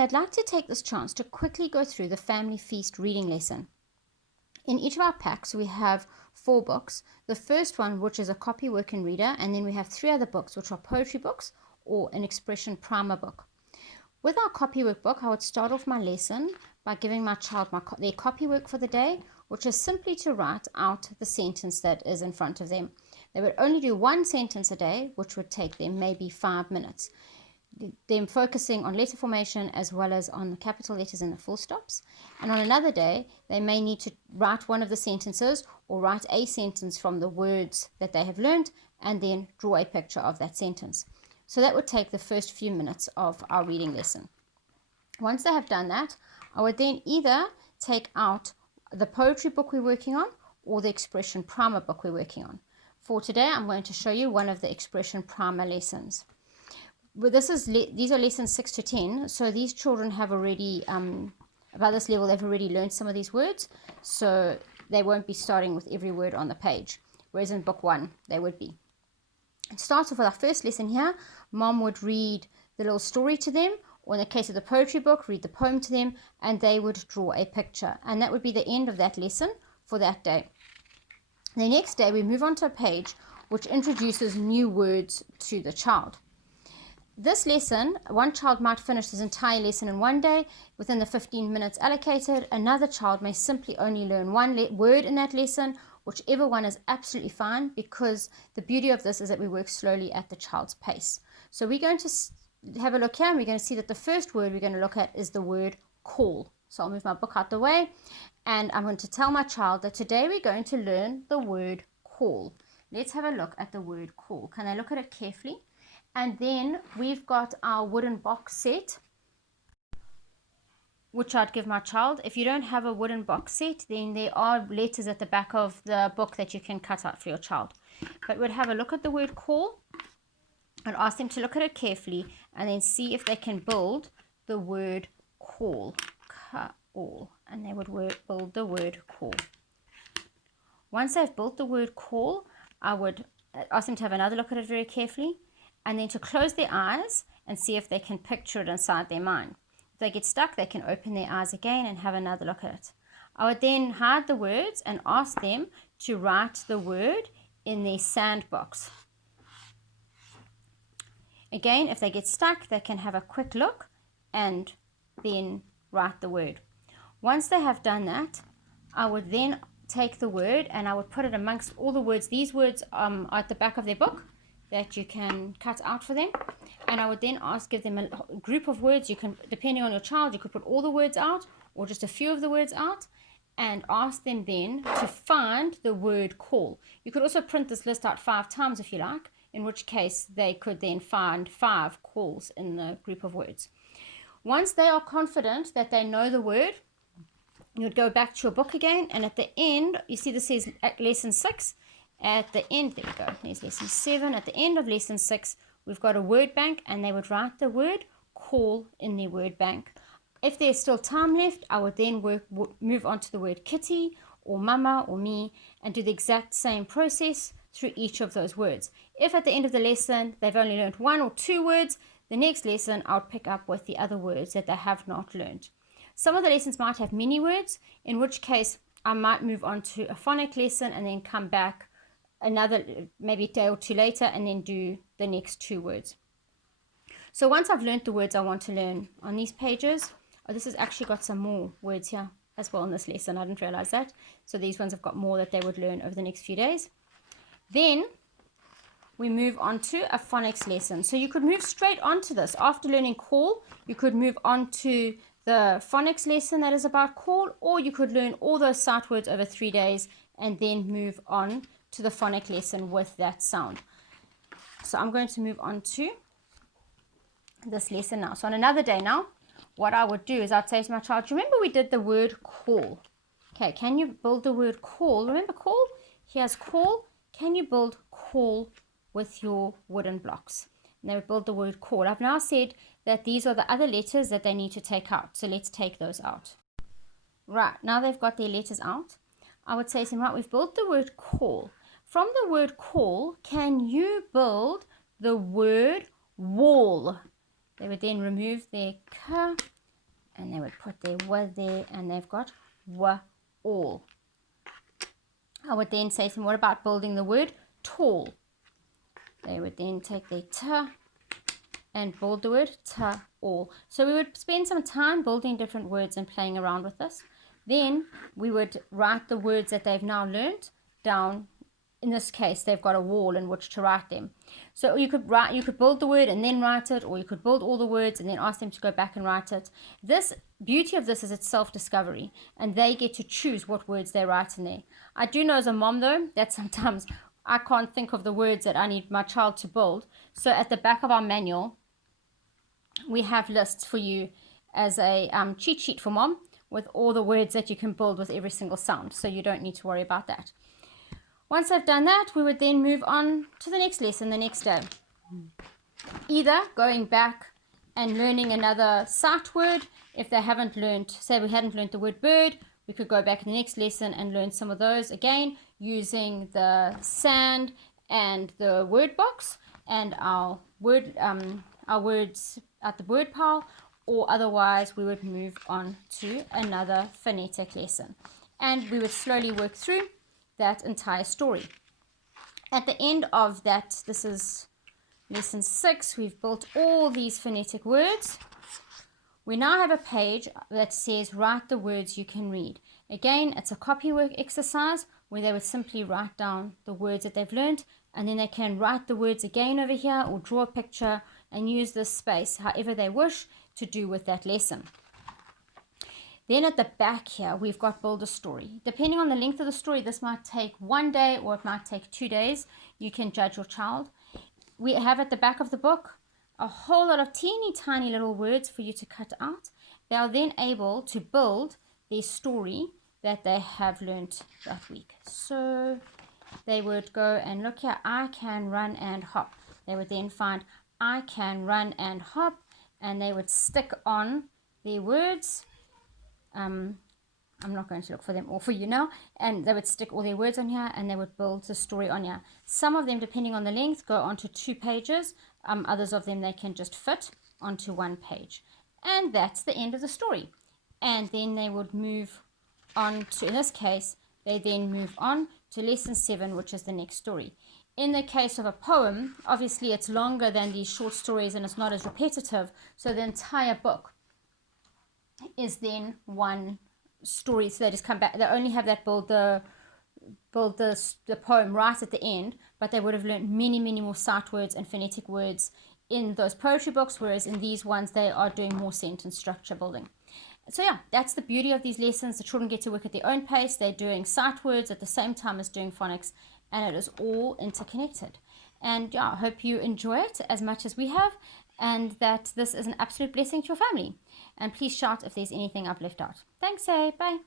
today I'd like to take this chance to quickly go through the Family Feast reading lesson. In each of our packs we have 4 books. The first one, which is a copy work and reader, and then we have 3 other books which are poetry books or an expression primer book. With our copy work book, I would start off my lesson by giving my child their copy work for the day, which is simply to write out the sentence that is in front of them. They would only do 1 sentence a day, which would take them maybe 5 minutes. Them focusing on letter formation as well as on the capital letters and the full stops. And on another day, they may need to write one of the sentences or write a sentence from the words that they have learned and then draw a picture of that sentence. So that would take the first few minutes of our reading lesson. Once they have done that, I would then either take out the poetry book we're working on or the expression primer book we're working on. For today, I'm going to show you one of the expression primer lessons. Well, these are lessons 6 to 10, so these children have already, by this level, they've already learned some of these words, so they won't be starting with every word on the page, whereas in book 1, they would be. It starts off with our first lesson here. Mom would read the little story to them, or in the case of the poetry book, read the poem to them, and they would draw a picture, and that would be the end of that lesson for that day. The next day, we move on to a page which introduces new words to the child. This lesson, one child might finish this entire lesson in one day within the 15 minutes allocated. Another child may simply only learn one word in that lesson. Whichever one is absolutely fine, because the beauty of this is that we work slowly at the child's pace. So we're going to have a look here, and we're going to see that the first word we're going to look at is the word call. So I'll move my book out the way, and I'm going to tell my child that today we're going to learn the word call. Let's have a look at the word call. Can I look at it carefully? And then we've got our wooden box set, which I'd give my child. If you don't have a wooden box set, then there are letters at the back of the book that you can cut out for your child. But we'd have a look at the word call and ask them to look at it carefully and then see if they can build the word call. Call. And they would build the word call. Once they've built the word call, I would ask them to have another look at it very carefully, and then to close their eyes and see if they can picture it inside their mind. If they get stuck, they can open their eyes again and have another look at it. I would then hide the words and ask them to write the word in their sandbox. Again, if they get stuck, they can have a quick look and then write the word. Once they have done that, I would then take the word and I would put it amongst all the words. These words are at the back of their book that you can cut out for them, and I would then give them a group of words. You can, depending on your child, you could put all the words out or just a few of the words out, and ask them then to find the word call. You could also print this list out 5 times if you like, in which case they could then find 5 calls in the group of words. Once they are confident that they know the word, you would go back to your book again, and at the end, you see this says lesson 6. At the end, there we go, there's lesson 7. At the end of lesson 6, we've got a word bank, and they would write the word call in their word bank. If there's still time left, I would then move on to the word kitty or mama or me and do the exact same process through each of those words. If at the end of the lesson they've only learned 1 or 2 words, the next lesson I'll pick up with the other words that they have not learned. Some of the lessons might have many words, in which case I might move on to a phonic lesson and then come back another maybe a day or 2 later and then do the next 2 words. So once I've learned the words I want to learn on these pages, this has actually got some more words here as well in this lesson. I didn't realize that. So these ones have got more that they would learn over the next few days. Then we move on to a phonics lesson. So you could move straight onto this. After learning call, you could move on to the phonics lesson that is about call, or you could learn all those sight words over 3 days and then move on to the phonic lesson with that sound. So I'm going to move on to this lesson now. So on another day now, what I would do is I'd say to my child, remember we did the word call. Okay, can you build the word call? Remember call? Here's call. Can you build call with your wooden blocks? And they would build the word call. I've now said that these are the other letters that they need to take out. So let's take those out. Right, now they've got their letters out. I would say to them, right, we've built the word call. From the word call, can you build the word wall? They would then remove their k and they would put their w there, and they've got w, all. I would then say to them, what about building the word tall? They would then take their t and build the word all. So we would spend some time building different words and playing around with this. Then we would write the words that they've now learned down. In this case, they've got a wall in which to write them. So you could build the word and then write it, or you could build all the words and then ask them to go back and write it. This beauty of this is it's self-discovery, and they get to choose what words they write in there. I do know as a mom, though, that sometimes I can't think of the words that I need my child to build. So at the back of our manual, we have lists for you as a cheat sheet for mom with all the words that you can build with every single sound. So you don't need to worry about that. Once I've done that, we would then move on to the next lesson the next day. Either going back and learning another sight word. If they haven't learned, say we hadn't learned the word bird, we could go back in the next lesson and learn some of those again using the sand and the word box and our words at the word pile, or otherwise we would move on to another phonetic lesson. And we would slowly work through that entire story. At the end of that, this is lesson 6, we've built all these phonetic words. We now have a page that says write the words you can read. Again, it's a copywork exercise where they would simply write down the words that they've learned, and then they can write the words again over here or draw a picture and use this space however they wish to do with that lesson. Then at the back here, we've got build a story. Depending on the length of the story, this might take 1 day or it might take 2 days. You can judge your child. We have at the back of the book a whole lot of teeny tiny little words for you to cut out. They are then able to build their story that they have learned that week. So they would go and look here, I can run and hop. They would then find I can run and hop, and they would stick on their words. I'm not going to look for them all for you now, and they would stick all their words on here and they would build the story on here. Some of them, depending on the length, go onto 2 pages. Others of them they can just fit onto 1 page, and that's the end of the story. And then they would move on to, in this case, they then move on to lesson 7, which is the next story. In the case of a poem, obviously it's longer than these short stories and it's not as repetitive, so the entire book is then 1 story. So they just come back, they only have that build the poem right at the end, but they would have learned many more sight words and phonetic words in those poetry books, whereas in these ones they are doing more sentence structure building. So yeah, that's the beauty of these lessons. The children get to work at their own pace. They're doing sight words at the same time as doing phonics, and it is all interconnected. And yeah, I hope you enjoy it as much as we have, and that this is an absolute blessing to your family. And please shout if there's anything I've left out. Thanks, bye.